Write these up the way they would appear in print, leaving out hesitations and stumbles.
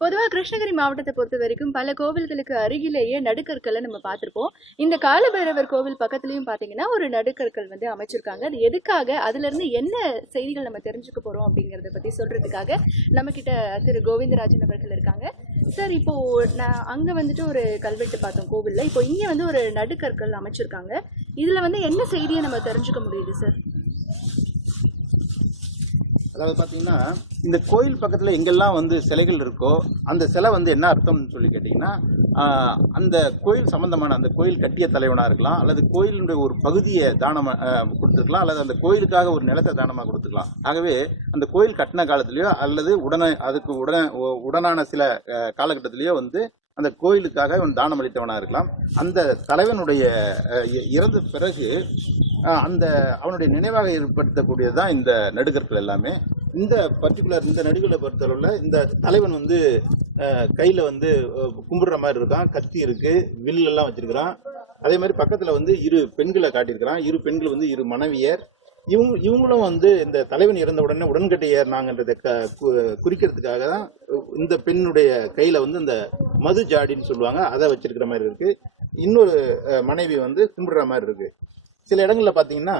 பொதுவா கிருஷ்ணகிரி மாவட்டத்தை பொறுத்த வரைக்கும் பல கோவில்களுக்கு அருகிலேயே நடுக்கற்களை நம்ம பார்த்திருப்போம். இந்த காலபைரவர் கோவில் பக்கத்துலயும் பாத்தீங்கன்னா ஒரு நடுக்கற்கள் வந்து அமைச்சிருக்காங்க. அது எதுக்காக, அதுல இருந்து என்ன செய்திகள் நம்ம தெரிஞ்சுக்க போறோம் அப்படிங்கறத பத்தி சொல்றதுக்காக நம்ம கிட்ட திரு கோவிந்தராஜன் அவர்கள் இருக்காங்க. சார், இப்போ நான் அங்க வந்துட்டு ஒரு கல்வெட்டு பார்த்தோம் கோவில்ல. இப்போ இங்க வந்து ஒரு நடுக்கற்கள் அமைச்சிருக்காங்க. இதுல வந்து என்ன செய்தியை நம்ம தெரிஞ்சுக்க முடியுது சார்? அதாவது பார்த்தீங்கன்னா, இந்த கோயில் பக்கத்தில் எங்கெல்லாம் வந்து சிலைகள் இருக்கோ அந்த சிலை வந்து என்ன அர்த்தம்னு சொல்லி கேட்டிங்கன்னா, அந்த கோயில் சம்பந்தமான அந்த கோயில் கட்டிய தலைவனாக இருக்கலாம், அல்லது கோயிலுடைய ஒரு பகுதியை தானமாக கொடுத்துருக்கலாம், அல்லது அந்த கோயிலுக்காக ஒரு நிலத்தை தானமாக கொடுத்துக்கலாம். ஆகவே அந்த கோயில் கட்டின காலத்திலேயோ அல்லது அதுக்கு உடனான சில காலகட்டத்திலேயோ வந்து அந்த கோயிலுக்காக தானம் அளித்தவனாக இருக்கலாம். அந்த தலைவனுடைய இறந்த பிறகு அந்த அவனுடைய நினைவாக ஏற்படுத்தக்கூடியதுதான் இந்த நடுகற்கள் எல்லாமே. இந்த பர்டிகுலர் இந்த நடுகளை பொறுத்தளவில் இந்த தலைவன் வந்து கையில் வந்து கும்பிடுற மாதிரி இருக்கான், கத்தி இருக்கு, வில் எல்லாம் வச்சிருக்கிறான். அதே மாதிரி பக்கத்தில் வந்து இரு பெண்களை காட்டியிருக்கிறான். இரு பெண்கள் வந்து இரு மனைவியர். இவங்களும் வந்து இந்த தலைவன் இறந்த உடனே உடன்கட்டை ஏறினாங்கன்றதை குறிக்கிறதுக்காக தான் இந்த பெண்ணுடைய கையில வந்து இந்த மது ஜாடின்னு சொல்லுவாங்க, அதை வச்சிருக்கிற மாதிரி இருக்கு. இன்னொரு மனைவி வந்து கும்பிடுற மாதிரி இருக்கு. சில இடங்கள்ல பாத்தீங்கன்னா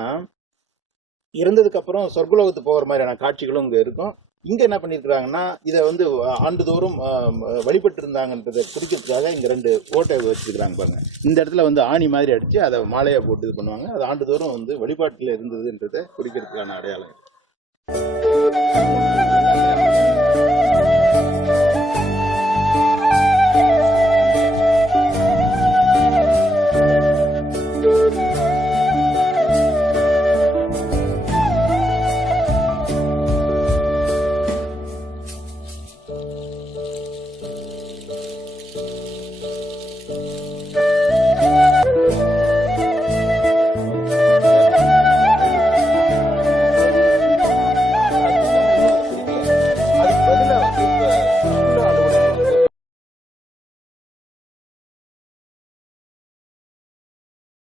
இறந்ததுக்கு அப்புறம் சொர்க்கலோகத்துக்கு போகிற மாதிரியான காட்சிகளும் இங்க இருக்கும். இங்க என்ன பண்ணிருக்கிறாங்கன்னா, இதை வந்து ஆண்டுதோறும் வழிபட்டு இருந்தாங்கன்றதை குறிக்கிறதுக்காக இங்க 2 ஓட்டை வச்சிருக்கிறாங்க பாருங்க. இந்த இடத்துல வந்து ஆணி மாதிரி அடிச்சு அதை மாலையா போட்டு இது பண்ணுவாங்க. அது ஆண்டுதோறும் வந்து வழிபாட்டுல இருந்ததுன்றதை குறிக்கிறதுக்கான அடையாளம்.